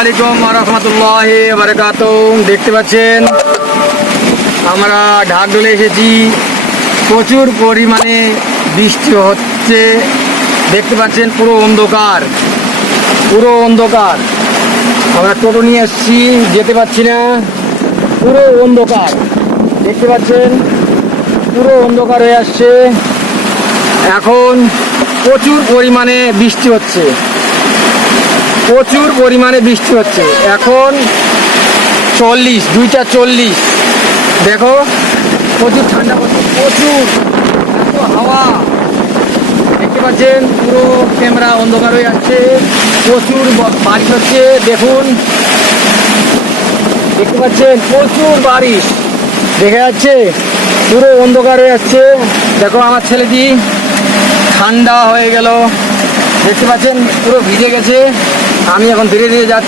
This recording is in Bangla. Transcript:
আলাইকুম ওয়া রাহমাতুল্লাহি ওয়া বারাকাতুহু। দেখতে পাচ্ছেন আমরা ঢাকঢোলে এসেছি, প্রচুর পরিমাণে বৃষ্টি হচ্ছে। দেখতে পাচ্ছেন পুরো অন্ধকার, পুরো অন্ধকার। আমরা টোটো নিয়ে এসেছি, যেতে পারছি না, পুরো অন্ধকার। দেখতে পাচ্ছেন পুরো অন্ধকার হয়ে আসছে। এখন প্রচুর পরিমাণে বৃষ্টি হচ্ছে, প্রচুর পরিমাণে বৃষ্টি হচ্ছে। এখন 2টা 40। দেখো প্রচুর ঠান্ডা পড়ছে, প্রচুর এত হাওয়া। দেখতে পাচ্ছেন পুরো ক্যামেরা অন্ধকার হয়ে যাচ্ছে, প্রচুর বারিশ হচ্ছে। দেখুন, দেখতে পাচ্ছেন প্রচুর বারিশ দেখা যাচ্ছে, পুরো অন্ধকার হয়ে যাচ্ছে। দেখো আমার ছেলেটি ঠান্ডা হয়ে গেল, দেখতে পাচ্ছেন পুরো ভিজে গেছে। আমি এখন ধীরে ধীরে যাচ্ছি।